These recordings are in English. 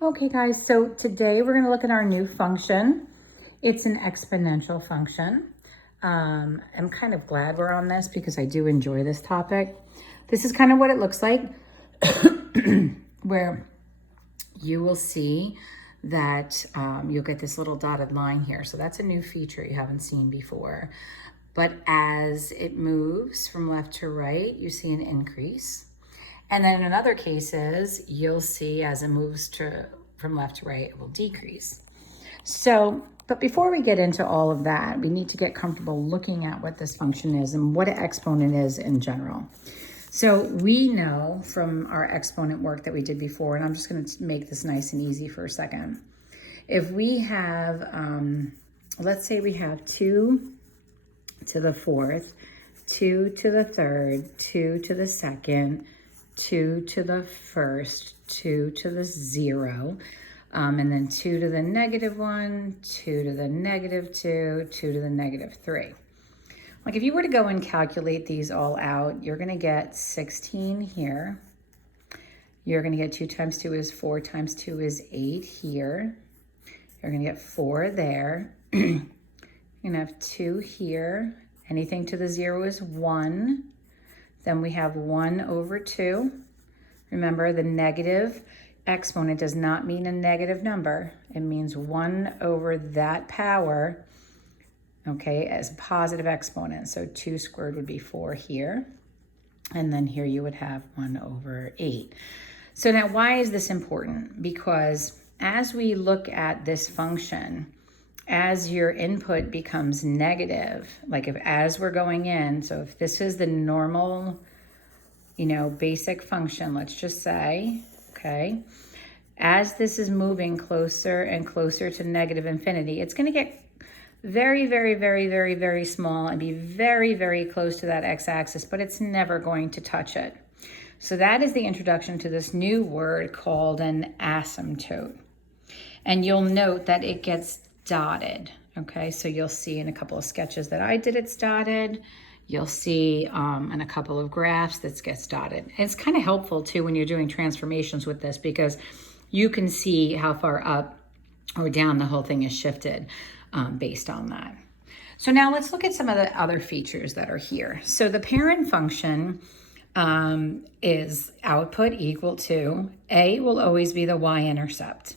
Okay guys, so today we're going to look at our new function. It's an exponential function. I'm kind of glad we're on this because I do enjoy this topic. This is kind of what it looks like where you will see that you'll get this little dotted line here. So that's a new feature you haven't seen before. But as it moves from left to right, you see an increase. And then in other cases, you'll see as it moves from left to right, it will decrease. So, but before we get into all of that, we need to get comfortable looking at what this function is and what an exponent is in general. So we know from our exponent work that we did before, and I'm just going to make this nice and easy for a second. If we have, let's say we have 2 to the 4th, 2 to the 3rd, 2 to the 2nd, 2 to the 1st, 2 to the 0, and then 2 to the -1, 2 to the -2, 2 to the -3. Like if you were to go and calculate these all out, you're going to get 16 here. You're going to get 2 times 2 is 4 times 2 is 8 here. You're going to get 4 there. You're going to have 2 here. Anything to the 0 is 1. Then we have 1 over 2. Remember, the negative exponent does not mean a negative number. It means 1 over that power, okay, as a positive exponent. So 2 squared would be 4 here. And then here you would have 1 over 8. So now why is this important? Because as we look at this function, as your input becomes negative, like as we're going in, so if this is the normal, basic function, let's just say, okay, as this is moving closer and closer to negative infinity, it's going to get very, very, very, very, very small and be very, very close to that x-axis, but it's never going to touch it. So that is the introduction to this new word called an asymptote. And you'll note that it gets dotted, okay? So you'll see in a couple of sketches that I did, it's dotted. You'll see in a couple of graphs that gets dotted. And it's kind of helpful too when you're doing transformations with this because you can see how far up or down the whole thing is shifted based on that. So now let's look at some of the other features that are here. So the parent function is output equal to, A will always be the y-intercept.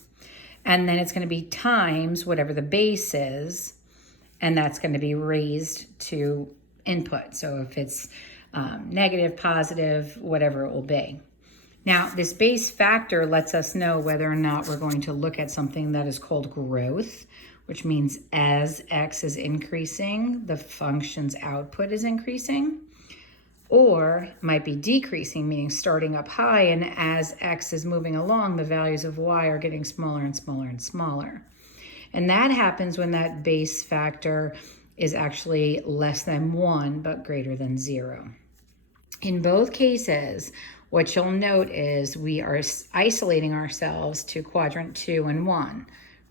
And then it's going to be times whatever the base is, and that's going to be raised to input. So if it's negative, positive, whatever it will be. Now, this base factor lets us know whether or not we're going to look at something that is called growth, which means as x is increasing, the function's output is increasing. Or might be decreasing, meaning starting up high, and as x is moving along, the values of y are getting smaller and smaller and smaller. And that happens when that base factor is actually less than 1, but greater than 0. In both cases, what you'll note is we are isolating ourselves to quadrant 2 and 1,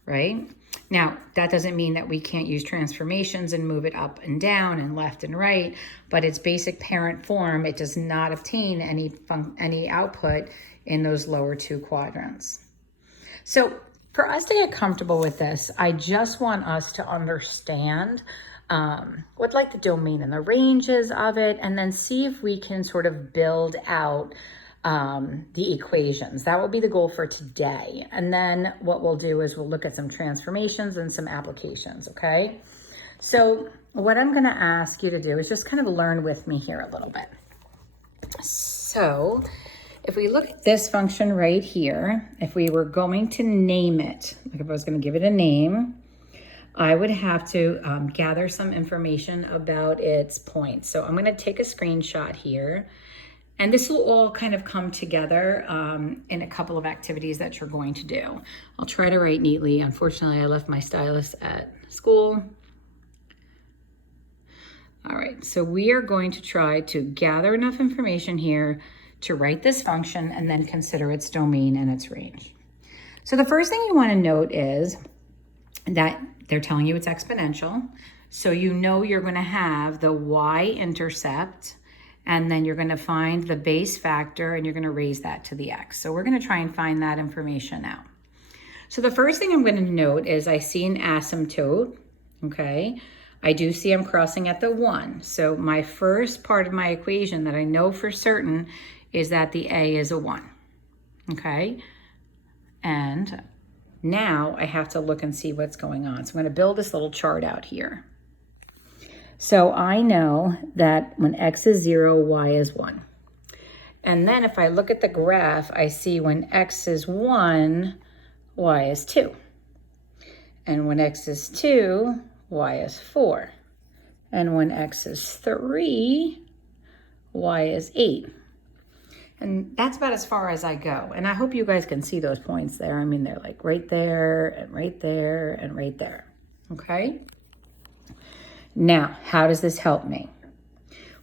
right? Now, that doesn't mean that we can't use transformations and move it up and down and left and right, but its basic parent form, it does not obtain any output in those lower 2 quadrants. So for us to get comfortable with this, I just want us to understand what like the domain and the ranges of it, and then see if we can sort of build out the equations. That will be the goal for today. And then what we'll do is we'll look at some transformations and some applications, okay? So what I'm gonna ask you to do is just kind of learn with me here a little bit. So if we look at this function right here, if we were going to name it, like if I was gonna give it a name, I would have to gather some information about its points. So I'm gonna take a screenshot here. And this will all kind of come together in a couple of activities that you're going to do. I'll try to write neatly. Unfortunately, I left my stylus at school. All right, so we are going to try to gather enough information here to write this function and then consider its domain and its range. So the first thing you want to note is that they're telling you it's exponential. So you know you're going to have the y-intercept, and then you're going to find the base factor and you're going to raise that to the x. So we're going to try and find that information out. So the first thing I'm going to note is I see an asymptote, okay? I do see I'm crossing at the 1. So my first part of my equation that I know for certain is that the a is a 1, okay? And now I have to look and see what's going on. So I'm going to build this little chart out here. So I know that when x is 0, y is 1. And then if I look at the graph, I see when x is 1, y is 2. And when x is 2, y is 4. And when x is 3, y is 8. And that's about as far as I go. And I hope you guys can see those points there. I mean, they're like right there and right there and right there. Okay? Now, how does this help me?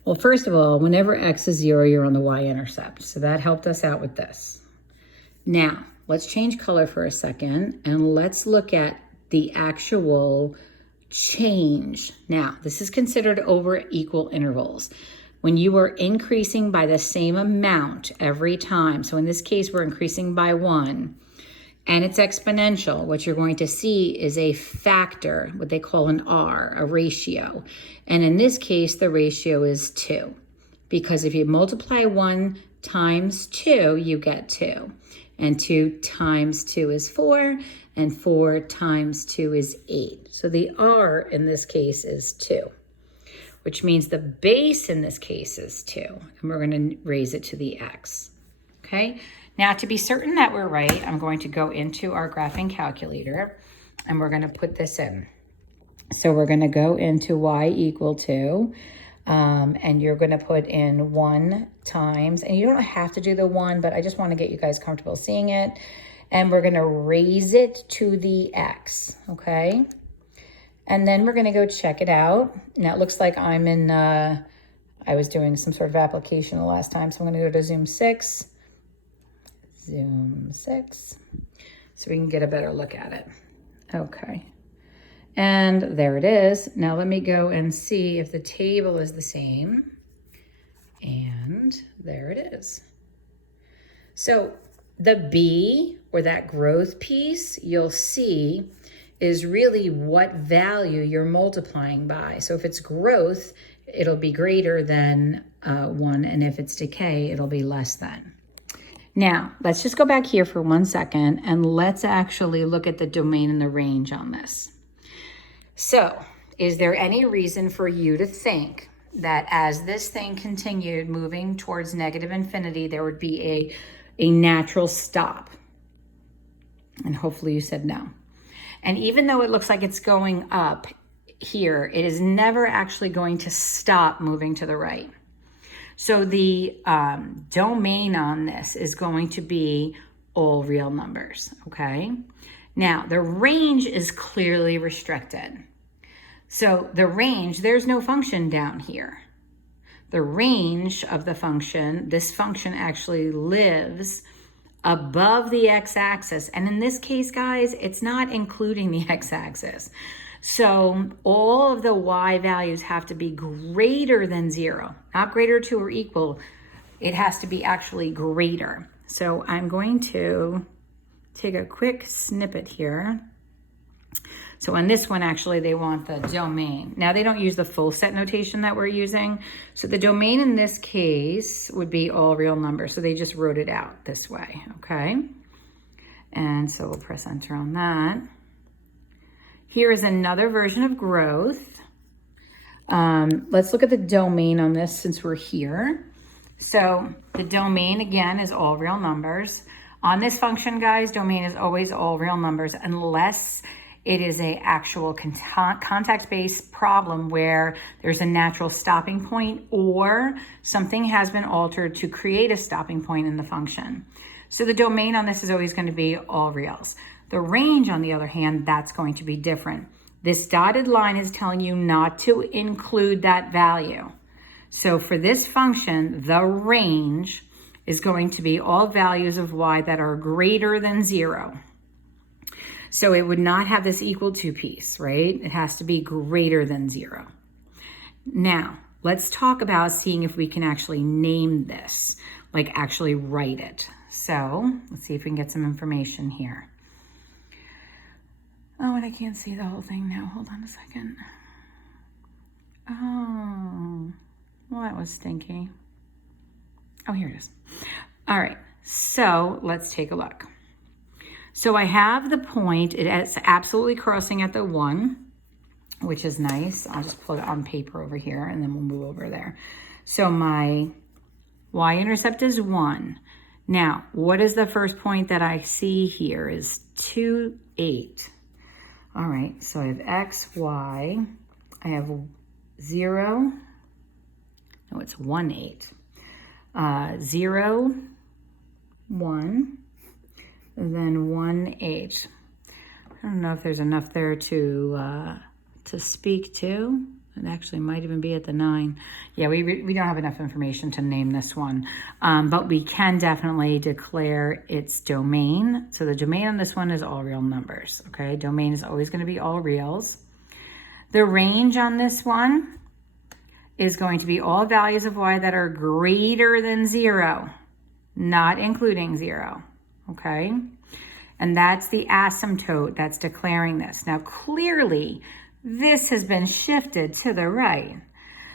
Well, first of all, whenever x is 0, you're on the y-intercept. So that helped us out with this. Now, let's change color for a second and let's look at the actual change. Now, this is considered over equal intervals. When you are increasing by the same amount every time, so in this case, we're increasing by 1, and it's exponential, what you're going to see is a factor, what they call an R, a ratio. And in this case, the ratio is 2. Because if you multiply 1 times 2, you get 2. And 2 times 2 is 4, and 4 times 2 is 8. So the R in this case is 2, which means the base in this case is 2. And we're going to raise it to the x. Okay? Now, to be certain that we're right, I'm going to go into our graphing calculator, and we're going to put this in. So we're going to go into y equal to, and you're going to put in 1 times, and you don't have to do the 1, but I just want to get you guys comfortable seeing it. And we're going to raise it to the x, okay? And then we're going to go check it out. Now, it looks like I'm in, I was doing some sort of application the last time, so I'm going to go to Zoom 6. Zoom 6, so we can get a better look at it. Okay. And there it is. Now let me go and see if the table is the same. And there it is. So the B, or that growth piece, you'll see is really what value you're multiplying by. So if it's growth, it'll be greater than 1, and if it's decay, it'll be less than. Now, let's just go back here for 1 second, and let's actually look at the domain and the range on this. So, is there any reason for you to think that as this thing continued moving towards negative infinity, there would be a natural stop? And hopefully you said no. And even though it looks like it's going up here, it is never actually going to stop moving to the right. So the domain on this is going to be all real numbers, okay? Now, the range is clearly restricted. So the range, there's no function down here. The range of the function, this function actually lives above the x-axis. And in this case, guys, it's not including the x-axis. So all of the y values have to be greater than 0, not greater to or equal. It has to be actually greater. So I'm going to take a quick snippet here. So on this one, actually, they want the domain. Now, they don't use the full set notation that we're using. So the domain in this case would be all real numbers. So they just wrote it out this way, okay? And so we'll press enter on that. Here is another version of growth. Let's look at the domain on this since we're here. So the domain, again, is all real numbers. On this function, guys, domain is always all real numbers unless it is an actual context-based problem where there's a natural stopping point or something has been altered to create a stopping point in the function. So the domain on this is always going to be all reals. The range, on the other hand, that's going to be different. This dotted line is telling you not to include that value. So for this function, the range is going to be all values of y that are greater than 0. So it would not have this equal to piece, right? It has to be greater than 0. Now, let's talk about seeing if we can actually name this, like actually write it. So let's see if we can get some information here. Oh, and I can't see the whole thing now. Hold on a second. Oh, well, that was stinky. Oh, here it is. All right, so let's take a look. So I have the point, it's absolutely crossing at the 1, which is nice. I'll just put it on paper over here and then we'll move over there. So my y-intercept is 1. Now, what is the first point that I see here is 2, 8. All right, so I have x, y. I have 0. No, it's 1, 8. 0, 1, and then 1, 8. I don't know if there's enough there to speak to. It actually might even be at the 9. Yeah, we don't have enough information to name this one, but we can definitely declare its domain. So the domain on this one is all real numbers, okay? Domain is always going to be all reals. The range on this one is going to be all values of y that are greater than 0, not including 0, okay? And that's the asymptote that's declaring this. Now, clearly, this has been shifted to the right.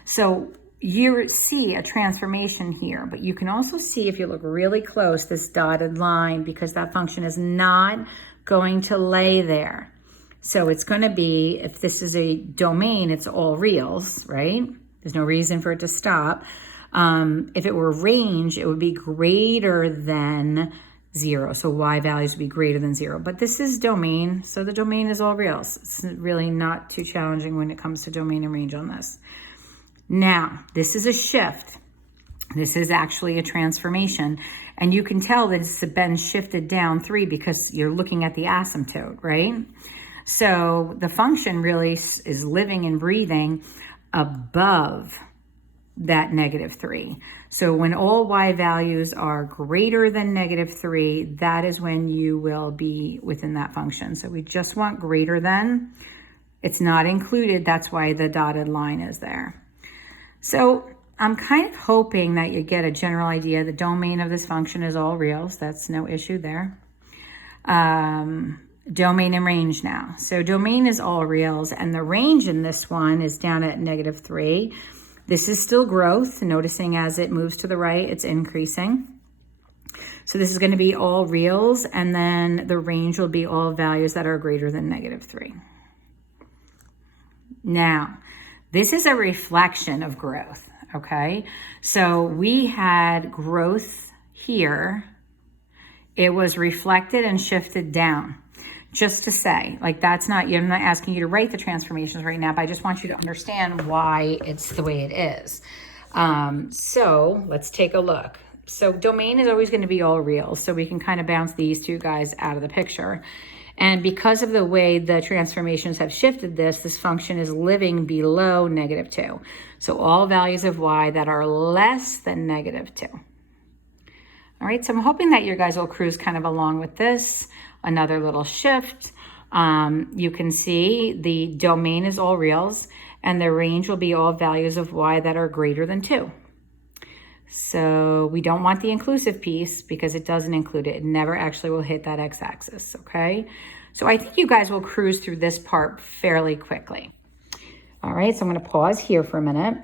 So you see a transformation here, but you can also see, if you look really close, this dotted line, because that function is not going to lay there. So it's going to be, if this is a domain, it's all reals, right? There's no reason for it to stop. If it were range, it would be greater than 0. So y values would be greater than 0. But this is domain, so the domain is all reals. It's really not too challenging when it comes to domain and range on this. Now, this is a shift. This is actually a transformation. And you can tell that it's been shifted down 3 because you're looking at the asymptote, right? So the function really is living and breathing above that -3. So when all y values are greater than -3, that is when you will be within that function. So we just want greater than. It's not included. That's why the dotted line is there. So I'm kind of hoping that you get a general idea. The domain of this function is all reals. That's no issue there. Domain and range now. So domain is all reals, and the range in this one is down at -3. This is still growth, noticing as it moves to the right, it's increasing. So this is going to be all reals, and then the range will be all values that are greater than -3. Now, this is a reflection of growth, okay? So we had growth here. It was reflected and shifted down. Just to say, like, that's not, I'm not asking you to write the transformations right now, but I just want you to understand why it's the way it is. So let's take a look. So domain is always going to be all real, so we can kind of bounce these two guys out of the picture. And because of the way the transformations have shifted this function is living below -2. So all values of y that are less than -2. All right, so I'm hoping that you guys will cruise kind of along with this. Another little shift. You can see the domain is all reals, and the range will be all values of y that are greater than 2. So we don't want the inclusive piece because it doesn't include it. It never actually will hit that x-axis, okay? So I think you guys will cruise through this part fairly quickly. All right, so I'm going to pause here for a minute.